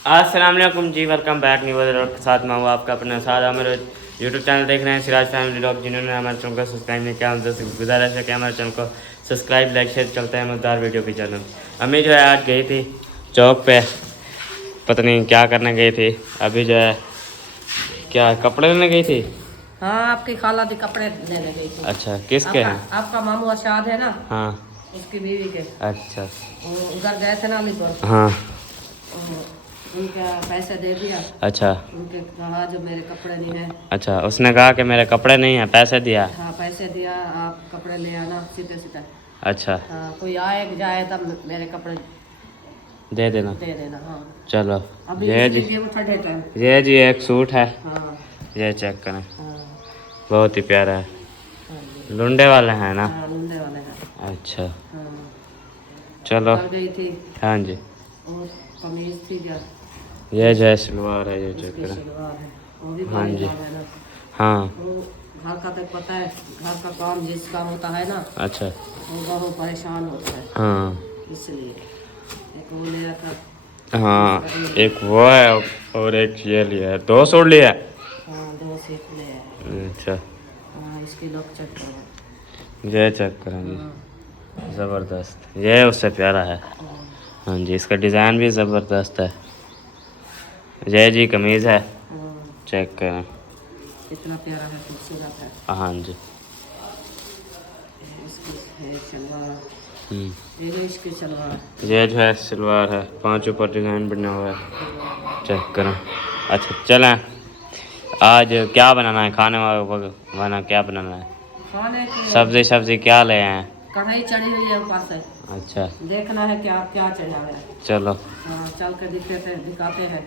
अस्सलाम वालेकुम जी, welcome back new video के साथ मैं हूँ आपका अपना साथ। मेरे यूट्यूब चैनल देख रहे हैं सिराज फैमिली व्लॉग। जिन्होंने हमारे चैनल को सब्सक्राइब नहीं किया उनसे गुजारिश है कि हमारे चैनल को सब्सक्राइब लाइक शेयर चलते हैं मज़ेदार वीडियो की चैनल। अम्मी जो है आज गई थी चौक पे, पता नहीं क्या करने गई थी। अभी जो है क्या कपड़े लेने गई थी? हाँ, आपकी खाला दी कपड़े लेने गई थी। अच्छा, किसके हैं? आपका मामू अरशाद है ना, हाँ, उसकी बीवी के। अच्छा। वो उधर गए थे ना अलीपुर। हाँ, उनके पैसे दे दिया। अच्छा उनके कहा जो मेरे कपड़े नहीं है। अच्छा, उसने कहा कि मेरे कपड़े नहीं हैं, पैसे दिया? हाँ, पैसे दिया, आप कपड़े ले आना सीधे सीधे। अच्छा, हाँ, कोई आए जाए तब मेरे कपड़े दे देना। दे देना। हाँ, चलो, अभी ये जी, इसलिए वो ठंडे टाइम। ये जी एक सूट है, हाँ ये चेक करें, हाँ बहुत ही प्यारा है। हाँ जी। लुंडे वाले हैं ना? हाँ, लुंडे वाले हैं। अच्छा, हाँ, चलो। उधर गई थी हाँ जी, और कमीज थी जो ये जो है सलवार है, ये चेक इसकी करें। सलवार है, वो भी हाँ बड़ी जी, दाम है ना। हाँ, वो घर का तो पता है, घर का काम जिस काम होता है ना, अच्छा, वो बहुत परेशान होता है, हाँ इसलिए एक वो ले रखा। हाँ, दूसरा ये। एक वो है और एक ये लिया है, दो सूट लिया है। हाँ, दो सेट ले आए। अच्छा, हाँ, इसकी लुक चेक करो। ये चेक करें जी, हाँ ज़बरदस्त, ये उससे प्यारा है। हाँ हाँ जी, इसका डिज़ाइन भी ज़बरदस्त है। ये जी कमीज़ है, हाँ, चेक करें। कितना प्यारा है, खूबसूरत है। हाँ जी, इसकी है सलवार, हम्म, ये लो इसकी सलवार। ये जो है सलवार है, 5 ऊपर डिज़ाइन बना हुआ है, चेक करें। अच्छा चलें, आज क्या बनाना है खाने वाना, क्या बनाना है? खाने के लिए सब्जी क्या ले आए हैं? कढ़ाई चढ़ी हुई है ऊपर से, अच्छा, देखना है क्या क्या चढ़ा हुआ है। चलो। हाँ, चल कर दिखाते हैं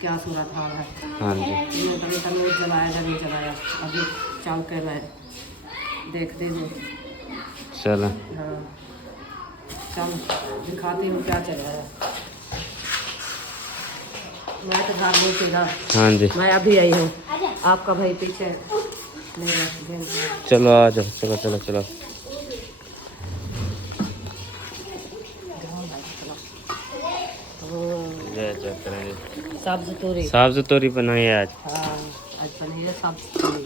क्या सूरत हाल है। हाँ जी, मैंने कभी तंदूर जलाया या नहीं जलाया, अभी चल के मैं देखती हूँ। चलो। हाँ, चल दिखाती हूँ क्या चल रहा है। मैं तो घर नहीं थी ना, हाँ जी, मैं अभी आई हूँ। आपका भाई पीछे मेरा बेन। चलो आ जाओ, चलो चलो चलो। ये चेक करेंगे, सब्ज तूरी। सब्ज़ तोरी बनाई है आज। हाँ, आज पनीर सब्ज तूरी।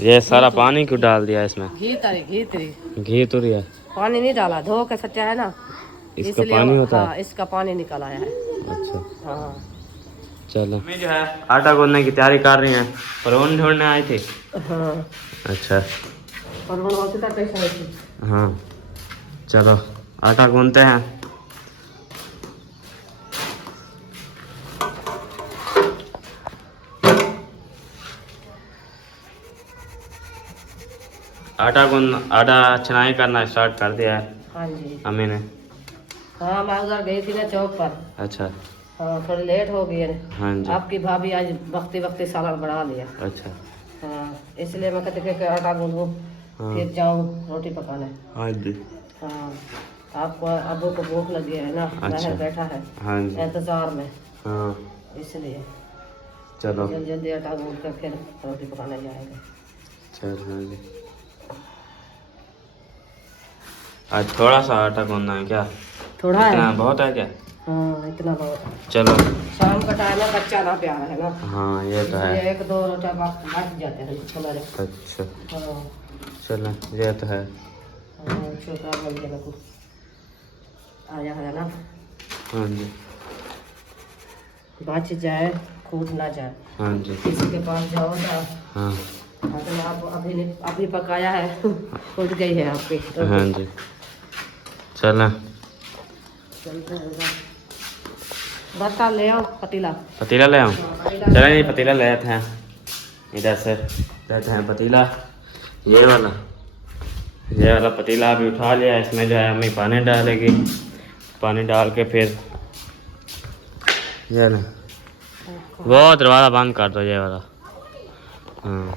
ये घी सारा तो पानी क्यों डाल दिया इसमें? घी तरी घी तोरी है, पानी नहीं डाला, धो के सच्चा है ना, इसका इसलिए पानी होता हाँ है? इसका पानी निकल आया है। अच्छा, हाँ चलो। मम्मी जो है आटा गूंदने की तैयारी कर रही हैं, परवल ढूंढने आई थी। हाँ, अच्छा, और वो होती था कैसा है। हाँ, चलो आटा गूंदते हैं। आटा छनाई करना स्टार्ट कर दिया है हाँ जी। अम्मी ने। हाँ, मैं उधर गई थी ना चौक पर। अच्छा, हाँ, थोड़ी लेट हो गई है। हाँ जी, आपकी भाभी आज वक्ती वक्ती सालन बना लिया। अच्छा, हाँ, इसलिए मैं कहती कि आटा गूंदूँ हाँ, फिर जाऊँ रोटी पकाने। हाँ जी, हाँ, आपको अबू को भूख लगी है ना, अच्छा, बाहर बैठा है हाँ जी, इंतजार में, हाँ, इसलिए चलो, जल्दी जल्दी आटा गूंद कर फिर रोटी पकाने जाएगा। चलो, हाँ जी। आज थोड़ा सा आटा गूंदना है क्या? थोड़ा इतना है। बहुत है क्या? हाँ, इतना बहुत है। चलो, शाम का टाइम है, बच्चा ना प्यारा है ना, हाँ ये तो इसलिए है। एक दो रोटा बच जाते हैं हमारे। अच्छा, हाँ चलो, ये तो है। हाँ, छोटा बन गया को आया है ना, हाँ जी, बच जाए खूब ना जाए। हाँ जी, किसी के पास जाओ ना, हाँ, अगर आप अभी पकाया है फूट गई है आपकी हाँ रोटी। जी, चलो। चलते हैं, बर्तन ले आओ, पतीला। पतीला ले आऊँ? हाँ, पतीला चलो ले जी, आओ। पतीला ले आते हैं। इधर से लेते हैं पतीला, ये वाला पतीला अभी उठा लिया। इसमें जो है अम्मी पानी डालेगी, पानी डाल के फिर ये ना, वो दरवाज़ा बंद कर दो, ये वाला। हाँ,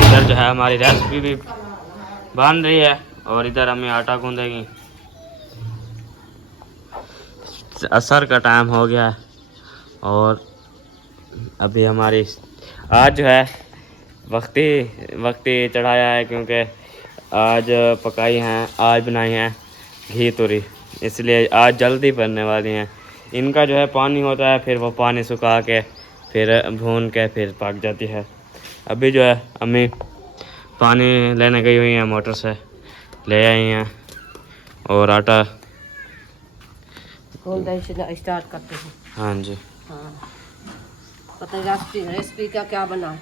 इधर जो है हमारी रेसिपी भी बन रही है और इधर अम्मी आटा गूंदेगी। असर का टाइम हो गया है और अभी हमारी आज जो है वक्ती चढ़ाया है, क्योंकि आज पकाई हैं, आज बनाई हैं घी तोरी, इसलिए आज जल्दी बनने वाली हैं। इनका जो है पानी होता है, फिर वो पानी सुखा के फिर भून के फिर पक जाती है। अभी जो है अम्मी पानी लेने गई हुई हैं, मोटर से ले आई हैं और आटा स्टार्ट करते हैं। हाँ जी। हाँ, पता नहीं रेसिपी का क्या बना है।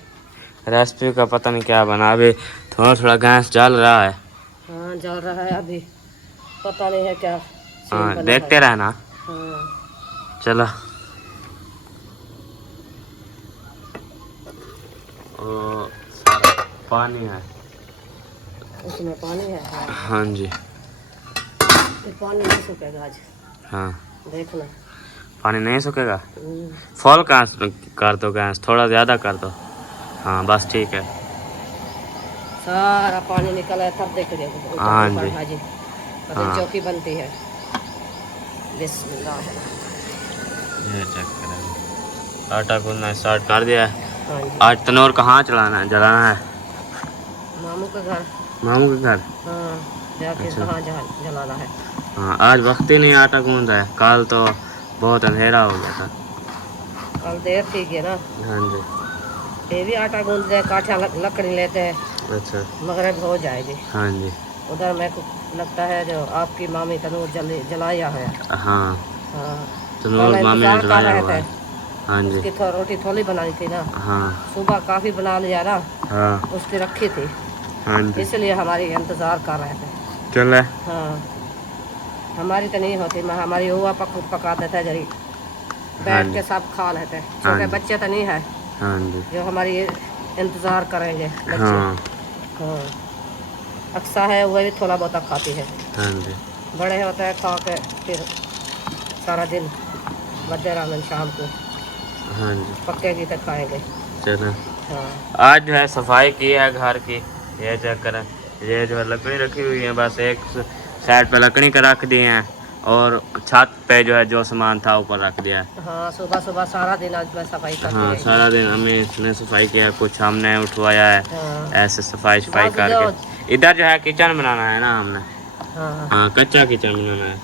रेसिपी का पता नहीं क्या बना, अभी थोड़ा थोड़ा गैस जल रहा है। हाँ जल रहा है अभी, पता नहीं है क्या हाँ बना देखते है। रहना। हाँ चलो ओ सारा पानी है उसमें, पानी है। हाँ जी। तो पानी नहीं सूखेगा आज, हाँ देखना। पानी नहीं सूखेगा। फुल कर दो गैस, थोड़ा ज़्यादा कर दो। हाँ बस ठीक है। सारा पानी निकला है तब देख देखो। हाँ जी। भाजी पता हाँ। चौकी बनती है। बिस्मिल्लाह। ये चेक करें, आटा गूंदना स्टार्ट कर दिया है। हाँ जी। आज तनोर कहाँ चलाना है, जलाना है? मामू के घर। मामू के घर। हाँ जाके अच्छा। कहाँ जलाना है। हाँ आज वक्त ही नहीं आटा गूंद रहा है, कल तो बहुत अंधेरा हो गया था। कल देर थी गया ना। हाँ जी। ये भी आटा गूंदते हैं, काठा लकड़ी लेते हैं, अच्छा। मगरब हो जाएगी। हाँ जी। उधर मेरे को लगता है जो आपकी मामी तनूर जलाया है। हाँ हाँ तनूर कल मामी ने इंतजार कर जलाया रहे हुआ थे। है। हाँ जी। उसकी रोटी थोड़ी बनानी थी ना, हाँ सुबह काफ़ी बना लिया ना, हाँ उसकी रखी थी, हाँ जी। इसलिए हमारी इंतज़ार कर रहे थे। चल है। हाँ हमारी तो नहीं होती, मैं हमारी हुआ पकाते थे जरी, हाँ बैठ जी। के सब खा लेते। हाँ छोटे जी। बच्चे तो नहीं है हाँ जी। जो हमारी इंतज़ार करेंगे बच्चे। हाँ हाँ अक्सा है वह भी थोड़ा बहुत खाती है, हाँ जी। बड़े होते हैं खा के फिर सारा दिन मध्य रात शाम को हाँ जी। पक्केगी तो खाएंगे। चलो हाँ आज जो है सफाई की है घर की, ये चेक करें। ये जो है लकड़ी रखी हुई है, बस एक साइड पे लकड़ी का रख दिए हैं और छत पे जो है जो सामान था ऊपर रख दिया है। हाँ सुबह सुबह सारा दिन आज मैं सफाई करती हाँ रही। सारा दिन हमें इसने सफाई किया, कुछ हमने उठवाया है। हाँ ऐसे सफाई बस करके इधर जो है किचन बनाना है ना हमने। हाँ हाँ कच्चा किचन बनाना है।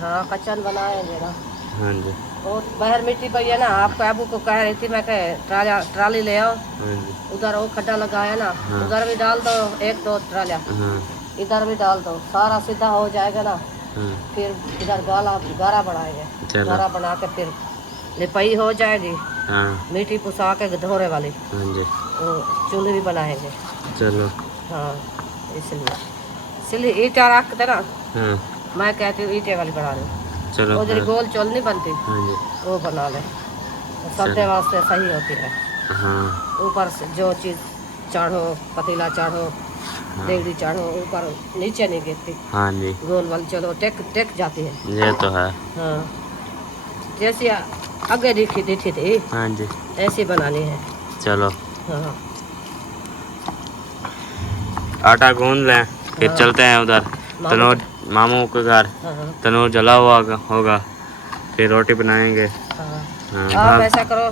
हाँ कच्चन बनाएंगे ना। हाँ जी। और बाहर मिट्टी पड़ी है ना, आपको अबू को कह रही थी मैं ट्राली ले आओ, हाँ जी। उधर वो खड्डा लगाया ना, हाँ। उधर भी डाल दो एक दो ट्रालियाँ, हाँ इधर भी डाल दो, सारा सीधा हो जाएगा ना। हाँ फिर इधर गारा बढ़ाएंगे, चलो। गारा बना के फिर लिपाई हो जाएगी, हाँ मिट्टी पुसा के धोरे वाली, हाँ जी। वो चूल्हे भी बनाएंगे। चलो। हाँ इसलिए ईटा रखते ना, हाँ मैं कहती हूँ ईटे वाली बना लो, चलो। वो जरी हाँ गोल चोल नहीं बनती, हाँ जी। वो बना ले, सर्दे वास्ते सही होती है। हाँ ऊपर से जो चीज़ चढ़ो, पतीला चढ़ो, देगड़ी चढ़ो, ऊपर नीचे नहीं गिरती। हाँ जी। गोल वाली चलो टेक जाती है। ये तो है। हाँ जैसे आगे दिखी थी हाँ जी। ऐसी बनानी है। चलो हाँ आटा गूंद लें, फिर हाँ। चलते हैं उधर तनूर मामू के घर। हाँ तनूर जला हुआ होगा, फिर रोटी बनाएंगे। हाँ हाँ, आप ऐसा करो,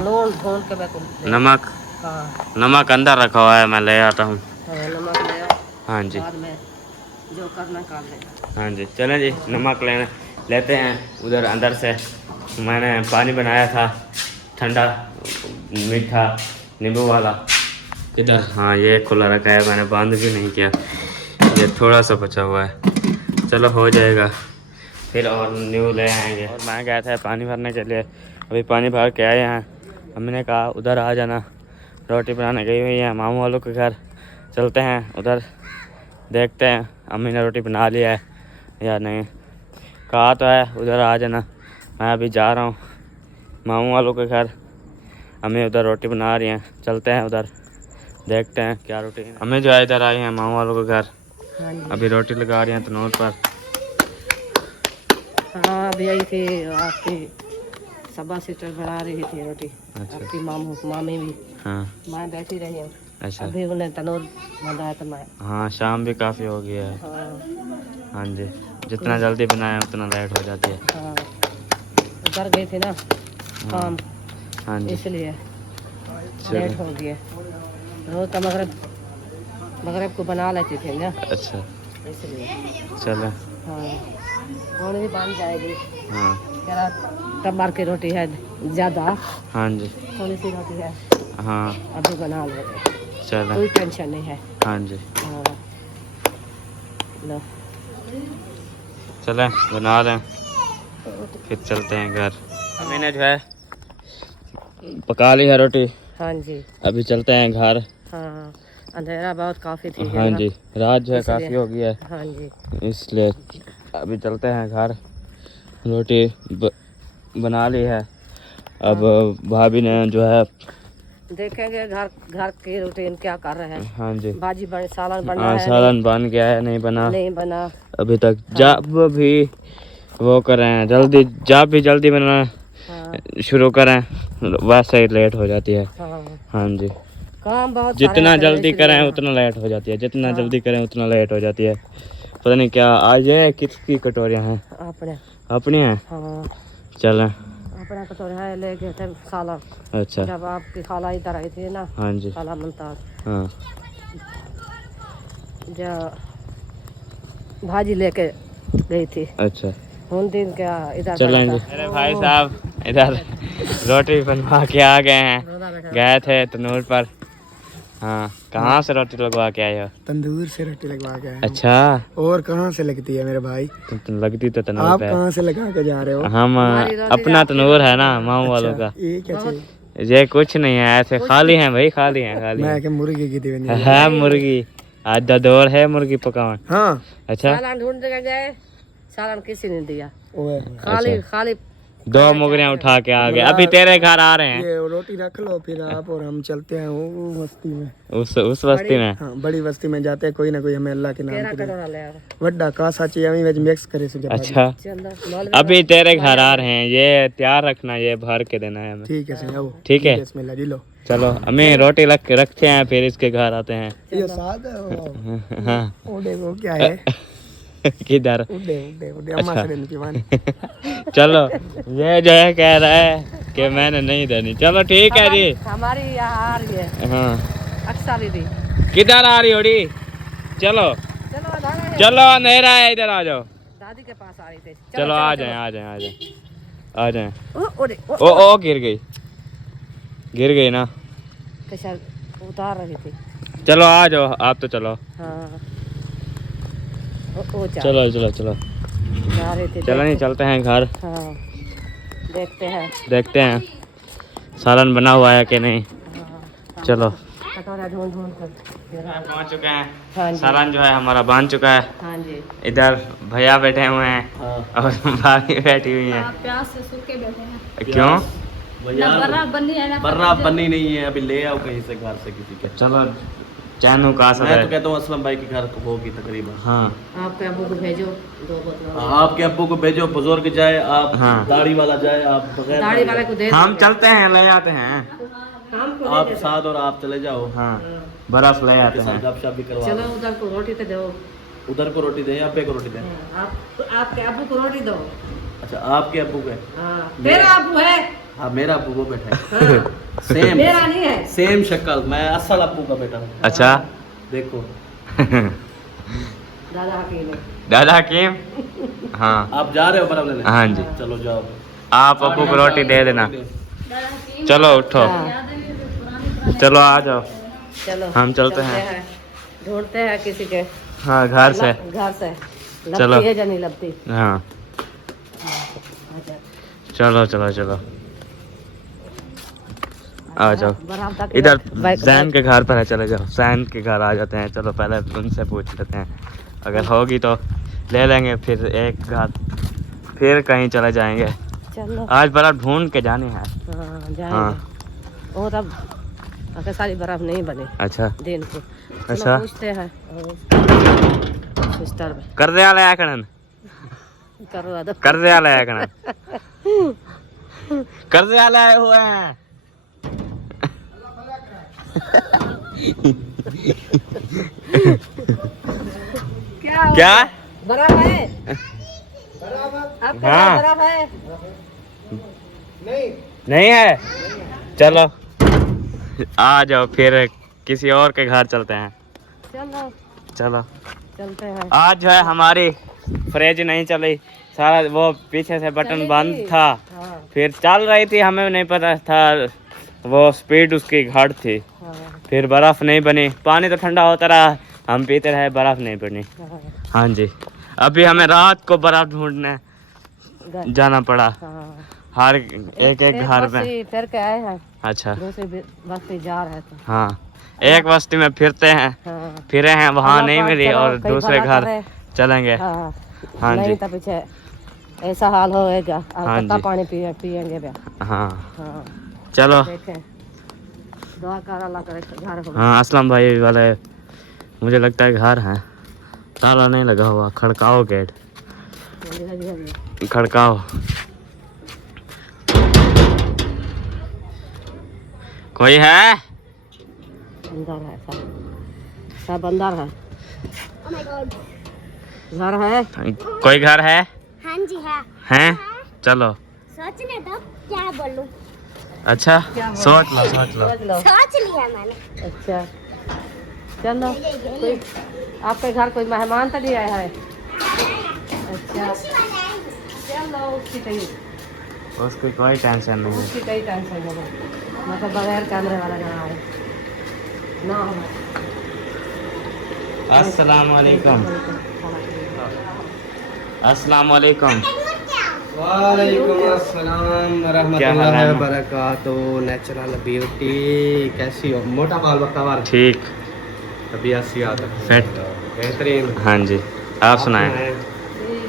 नून ढूंढ के मैं को नमक। हाँ नमक अंदर रखा हुआ है, मैं ले आता हूँ। हाँ नमक ले आओ, हाँ जी। बाद में जो करना कर लेगा। हाँ जी चलें जी, नमक लेते हैं उधर अंदर से। मैंने पानी बनाया था ठंडा मीठा नींबू वाला, किधर? हाँ ये खुला रखा है, मैंने बंद भी नहीं किया, ये थोड़ा सा बचा हुआ है। चलो हो जाएगा, फिर और न्यू ले आएंगे। और मैं गया था पानी भरने के लिए, अभी पानी भर के आए हैं। मम्मी ने कहा उधर आ जाना, रोटी बनाने गई हुई है मामू वालों के घर, चलते हैं उधर देखते हैं अम्मी ने रोटी बना लिया है या नहीं। कहा तो है उधर आ जाना, मैं अभी जा रहा हूँ मामू वालों के घर, अम्मी उधर रोटी बना रही हैं, चलते हैं उधर देखते हैं क्या रोटी है। अम्मी जो है इधर आई हैं मामू वालों के घर, हाँ जी। अभी रोटी लगा रही हैं तनूर पर। हाँ अभी आई थी आपकी सबा सिस्टर बना रही थी रोटी। अच्छा। आपकी मामी भी। हाँ मैं बैठी रही हूँ। अच्छा। अभी उन्हें तनूर बनाया तो मैं। हाँ शाम भी काफ़ी हो गई है। हाँ हाँ जी, जितना जल्दी बनाए उतना लेट हो जाती है। हाँ उधर गई थी ना काम, हाँ जी। इसलिए चलो। लेट हो गया। रोज तो मगरब को बना लेती थी ना, अच्छा इसलिए। चलो। हाँ कौन भी बन जाएगी। हाँ जरा टमाटर की रोटी है ज़्यादा, हाँ जी, थोड़ी सी रोटी है, हाँ अभी बना लेंगे, चलो, कोई टेंशन नहीं है। हाँ जी, हाँ लो चलें बना लें फिर चलते हैं घर। मैंने जो है पका ली है रोटी, हाँ जी, अभी चलते हैं घर। हाँ अंधेरा बहुत काफ़ी थी हाँ जी, रात जो है इसलिए- काफ़ी हो गई है, हाँ जी, इसलिए अभी चलते हैं घर। रोटी बना ली है, अब भाभी ने जो है देखेंगे घर घर की रूटीन क्या कर रहे हैं। हाँ जी, भाजी बन सालन बना हाँ है, सालन बन गया है, नहीं बना नहीं बना। अभी तक। जब भी वो करें जल्दी, जब भी जल्दी बनाना हाँ शुरू करें वैसे ही लेट हो जाती है। हाँ हाँ जी, काम बहुत जितना सारे होते हैं, जल्दी इसलिए करें हाँ। उतना लेट हो जाती है, जितना हाँ। जल्दी करें उतना लेट हो जाती है। पता नहीं क्या आज ये किसकी कटोरियाँ हैं, अपने अपनी हैं। हाँ चलें, अपना कटोरे है ले गए थे सालन, अच्छा, जब आपकी खाला इधर आई थी ना, हाँ जी, खाला मुमताज, हाँ जो भाजी लेके गई थी अच्छा, उन दिन क्या इधर चलेंगे। पड़ा था। मेरे भाई साहब इधर रोटी बनवा के आ गए हैं, रोदा बैठा गए थे तनूर पर। हाँ, कहाँ से रोटी लगवा के आए हो? तंदूर से रोटी लगवा के आए हैं। अच्छा, और कहाँ से लगती है मेरे भाई? तो लगती तो तनूर आप पे। कहाँ से लगा के जा रहे हो? हम हमारी रोटी अपना आपके तनूर है ना माऊ वालों का। ये क्या बहुत- चीज? ये कुछ नहीं है, ऐसे खाली है भाई, खाली है, खाली मैं है। के मुर्गी की थी बनी। है मुर्गी, आज ददोर है मुर्गी पकावन। हाँ अच्छा, सालन ढूंढ के गए, सालन किसी ने दिया, ओए खाली खाली दो मुर्गियां उठा के आ गए, अभी तेरे घर आ रहे हैं। ये रोटी रख लो फिर आप और हम चलते हैं वो बस्ती में। उस बस्ती में। हाँ बड़ी बस्ती में जाते हैं, कोई ना कोई हमें अल्लाह के नाम केरा पे दे। कटोरा ले आओ। वड्डा कासा चाहिए हमें वेज मिक्स करे से जब अच्छा, चलो मौलवी अभी तेरे घर आ रहे हैं, ये तैयार रखना, ये भर के देना है हमें। ठीक है सही आओ। ठीक है, बिस्मिल्लाह जी लो। चलो हमें रोटी रखते हैं, फिर इसके घर आते हैं। ये साथ है हाँ ओडे वो क्या है? किधर? उडे उडे उडे अम्मा अच्छा। से देने की वानी। चलो, ये जो है कह रहा है कि मैंने नहीं देनी। चलो ठीक है जी। हमारी यहाँ आ रही है हाँ, अक्सर दीदी, किधर आ रही होड़ी? चलो चलो आधार है। चलो, अंधेरा है, इधर आ जाओ। दादी के पास आ रही थी। चलो आ जाए, आ जाए, आ जाए, आ जाए। ओरे ओ गिर गई, गिर गई ना। कैसा उतार रही थी। चलो आ जाओ, आप तो चलो। हाँ चलो चलो चलो, जा रही थी। चलो नहीं, चलते हैं घर, हाँ देखते हैं। देखते हैं सालन बना हुआ है कि नहीं। हाँ, चलो, कटोरा ढूंढ ढूंढ कर। पहुंच चुके हैं। हाँ जी, सालन जो है हमारा बन चुका है। हाँ जी। इधर भैया बैठे हुए हैं और भाभी बैठी हुई हैं। प्यास से सूखे बैठे हैं। क्यों? ना बर्रा बनी है ना बर्रा बनी नहीं है, अभी ले आओ कहीं से घर से किसी के। चलो, चैनू का सब मैं तो है। कहता हूँ असलम भाई के घर होगी तकरीबन। हाँ आपके अबू को भेजो 2 बोतल। आपके अब्बू को भेजो, बुजुर्ग जाए, आप हाँ। दाढ़ी वाला जाए, आप बगैर दाढ़ी वाले को दे हम दो। चलते हैं, ले आते हैं। हम को आप दे दो। साथ और आप चले जाओ, हाँ, बर्फ ले आते के साथ हैं। गपशप भी करवा चलो लो। उधर को रोटी तो दो। उधर को रोटी दें, अब्बे को रोटी दें। आपके अबू को रोटी दो। अच्छा, आपके अब्बू के? हाँ मेरा अबू है। हाँ, मेरा अब्बू वो बेटा है। हाँ, सेम मेरा नहीं है। सेम शक्ल, मैं असल अब्बू का बेटा हूँ। अच्छा। देखो, दादा हकीम है। दादा हकीम। हाँ आप जा रहे हो बर्फ लेने? हाँ जी, चलो जाओ। आप अब्बू को रोटी दे देना। चलो उठो, हाँ, चलो आ जाओ, चलो हम चलते हैं। ढूंढते हैं किसी के हाँ घर से। घर से। चलो। लगती है या नहीं लगती? हाँ अच्छा। चलो चलो चलो, आ जाओ। बराबर तक इधर बाइक- जैन के घर पर है, चले जाओ, जैन के घर आ जाते हैं। चलो पहले उनसे पूछ लेते हैं, अगर होगी तो ले लेंगे, फिर एक घर, फिर कहीं चले जाएंगे। चलो आज बर्फ ढूंढ के जानी है। हाँ जाएंगे। हाँ और अब अगर सारी बर्फ नहीं बने अच्छा दिन को। चलो अच्छा। पूछते हैं सिस्टर में। कर दे आला कणन, करवा दो। कर दे आला कणन, कर दे आला आए हुए हैं। क्या? बर्फ है? आपके हाँ। पास बर्फ है? नहीं है? चलो आ जाओ, फिर किसी और के घर चलते हैं। चलो चलो, चलते हैं। आज जो है हमारी फ्रिज नहीं चली, सारा वो पीछे से बटन बंद था, हाँ फिर चल रही थी, हमें नहीं पता था वो स्पीड उसकी घट थी, हाँ फिर बर्फ़ नहीं बनी। पानी तो ठंडा होता रहा, हम पीते रहे, बर्फ़ नहीं बनी। हाँ हाँ जी, अभी हमें रात को बर्फ़ ढूंढने जाना पड़ा हाँ। हर एक घर में। बस्ती फिर के आए हैं, अच्छा दूसरी बस्ती जा रहे थे। हाँ, एक बस्ती में फिरते हैं, हाँ फिरे हैं, वहाँ अल्लाह नहीं पाक मिली चलो, और कहीं दूसरे भला घर करे। चलेंगे। हाँ हाँ जी, नहीं तो पीछे ऐसा हाल होएगा, हाँ कितना जी। पानी पिएंगे बे। हाँ हाँ चलो। देखें, दुआ कर अल्लाह करे घर हो। हाँ, असलम भाई वाले मुझे लगता है घर है, ताला नहीं लगा हुआ, खड़काओ गेट, खड़काओ। कोई है? अंदर है सब अंदर है। घर है, कोई घर है? हाँ जी हाँ। हैं? चलो। सोचने दो क्या बोलूं। अच्छा, सोच लो सोच लो। सोच लो। सोच लिया मैंने। अच्छा चलो, कोई आपके घर कोई मेहमान तो नहीं आया है? अच्छा चलो, उसकी कहीं उसकी कोई टेंशन नहीं है। उसकी कहीं टेंशन नहीं, मतलब बगैर कैमरे वाला ना आए ना हो। अस्सलाम वालेकुम। अस्सलाम वालेकुम। वालेकुम अस्सलाम क्या हाल रहमतुल्लाहि है? व बरकातुहू। नेचुरल ब्यूटी कैसी हो? मोटा बाल बकवार, ठीक, तबीयत सियात फिट। बेहतरीन। हाँ जी, आप सुनाएं। ठीक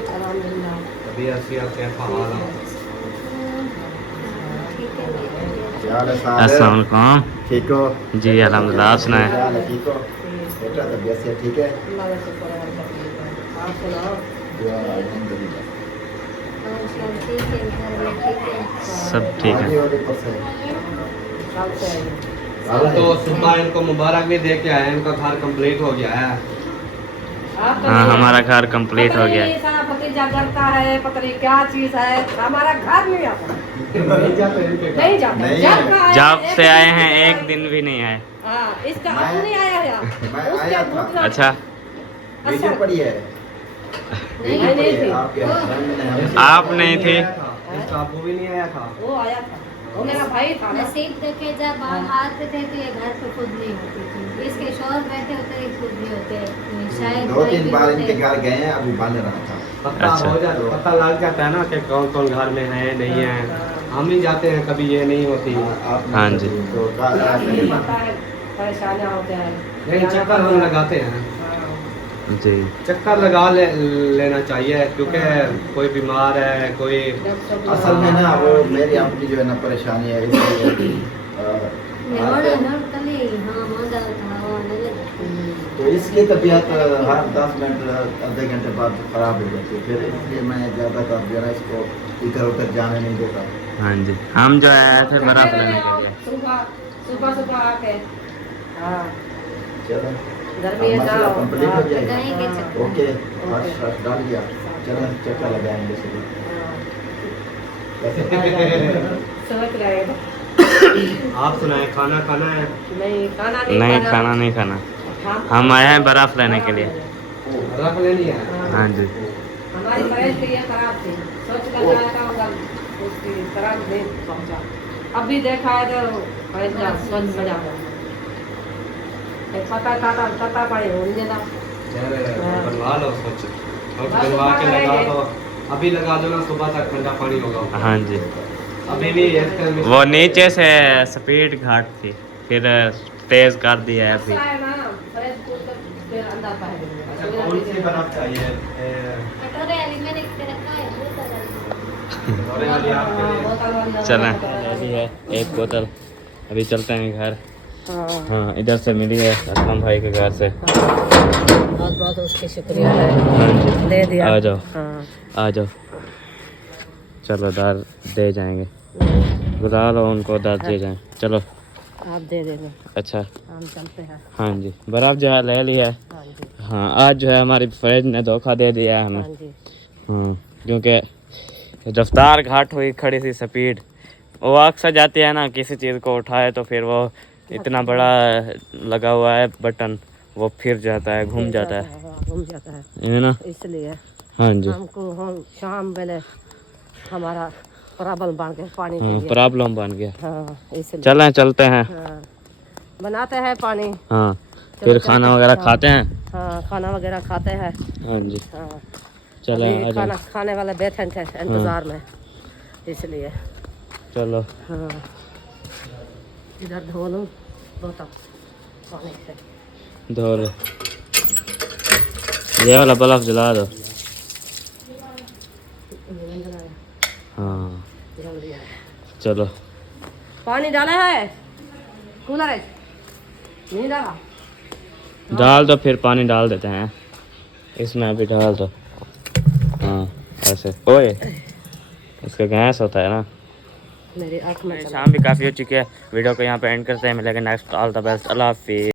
अल्हम्दुलिल्लाह। तबीयत सियात कैसा हाल है? अस्सलाम वालेकुम। ठीक हो? जी अल्हम्दुलिल्लाह, आप सुनाएं। ठीक हो बेटा? तबीयत से ठीक है? अल्लाह का शुक्र है। आप सुनाओ। अल्हम्दुलिल्लाह। सब ठीक है। कल से आएंगे। तो सुबह इनको मुबारक भी दे के आए, इनका घर कंप्लीट हो गया है। आप तो हाँ, नहीं- हमारा घर कंप्लीट हो गया पता है। नहीं सारा भतीजा करता है, पता नहीं क्या चीज है, हमारा घर नहीं आता। नहीं जाते इनके घर। नहीं जाता। नहीं जब का आया, जब एक से दिन आए भी हैं नहीं एक आया। दिन भी नहीं आए। हाँ, इसका मैं- अब नहीं आया है। मैं उसके आया था। दूसरा- अच्छा, वीडियो पड़ी है? नहीं, नहीं थी। आपके husband ने हमें- आप नहीं थे? इसका अबू भी नहीं आया था। वो आया था, वो मेरा भाई था ना। नसीब देखे जब हम आते थे तो ये घर पे खुद नहीं होती थी, इसके शोर बैठे होते ये खुद नहीं होते, शायद दो कोई तीन भी बार होते। इनके घर गए हैं, अभी बंद रहा था। पता अच्छा। हो जाता, पता लग जाता है ना कि कौन कौन घर में है नहीं है। हम ही जाते हैं, कभी ये नहीं होती। आप हाँ जी। तो नहीं पता है, परेशानियां होते हैं। नहीं, चक्कर हम लगाते हैं। जी चक्कर लेना चाहिए, क्योंकि कोई बीमार है, कोई असल में ना वो मेरी अपनी जो है ना परेशानी है इसलिए, नोड़ नोड़ कली हाँ मजा था वो अलग। तो इसकी तबीयत हर 10 मिनट आधे घंटे बाद खराब हो जाती है, फिर इसलिए मैं ज़्यादातर जो है ना इसको इधर उधर जाने नहीं देता। हाँ जी, हम जो आए थे बर्फ लेने के लिए। सुबह सुबह सुबह आके हाँ चलो गर्मी है मसला जाओ। कंप्लीट हो लगाएंगे जाएगा। चक्कर। ओके, फर्स्ट डाल दिया, चलो चक्कर लगाएंगे सुबह। समझ रहे हो? आप सुनाए, खाना खाना है? नहीं खाना नहीं नहीं, खाना। खाना नहीं खाना, हाँ। हम आए हैं बर्फ लेने के लिए। रख लेनी है। हाँ जी, हमारी तबीयत ये खराब थी, सोच कर जाया था मगर उसकी तरह नहीं पहुंचा। अभी देखा है तो फैसला समझ में आ गया। पता पाई होंगे ना। बनवा लो कुछ, और बनवा के लगा दो। अभी लगा दो ना, सुबह तक ठंडा पानी होगा। हाँ जी। अभी भी वो नीचे से स्पीड घाट थी, फिर तेज कर दिया है अभी। अच्छा है ना, फ्रेश फूड तो फिर अंदर पाएंगे। कौन सी बर्फ चाहिए? कटोरे वाली मैंने रखा है वो तो कटोरे वाली आपके लिए। चलें, अभी है एक बोतल, अभी चलते हैं घर। हाँ हाँ, इधर से मिली है असलम भाई के घर से। बहुत बहुत उसकी शुक्रिया है, हाँ जी, दे दिया। आ जाओ हाँ आ जाओ, चलो दार दे जाएंगे, बुला लो उनको, दार दे जाएं। चलो आप दे देंगे, अच्छा, हम चलते हैं। हाँ जी, बर्फ़ जो है ले लिया है। हाँ जी हाँ, आज जो है हमारी फ्रिज ने धोखा दे दिया है हमें। हाँ जी। हाँ, क्योंकि रफ्तार घाट हुई, खड़ी सी स्पीड, वो अक्सर जाती है ना, किसी चीज़ को उठाए तो फिर वो इतना बड़ा लगा हुआ है बटन, वो फिर जाता है, घूम जाता है, हाँ, घूम जाता है है ना। इसलिए। हाँ जी हमको हम शाम वेले हमारा प्रॉब्लम बन गया पानी के लिए। प्रॉब्लम बन गया। हाँ इसलिए चलें चलते हैं। हाँ बनाते हैं पानी। हाँ फिर खाना वगैरह खाते हैं। हाँ खाना वगैरह खाते हैं। हाँ जी हाँ चलें अभी आ खाना जाओ। खाने वाले बैठे थे इंतजार में इसलिए। चलो हाँ इधर धो लूँ बोतल पानी से। धो लो। ये वाला बल्ब जला दो। हाँ जल्दी आए। चलो पानी डाला है कूलर है नहीं डाला। डाल दो फिर पानी डाल देते हैं इसमें अभी डाल दो। हाँ ऐसे ओए इसका गैस होता है ना। मेरी आँख में शाम भी काफ़ी हो चुकी है। वीडियो को यहाँ पे एंड करते हैं। मिलेंगे नेक्स्ट। All the best. अल्लाह हाफिज़।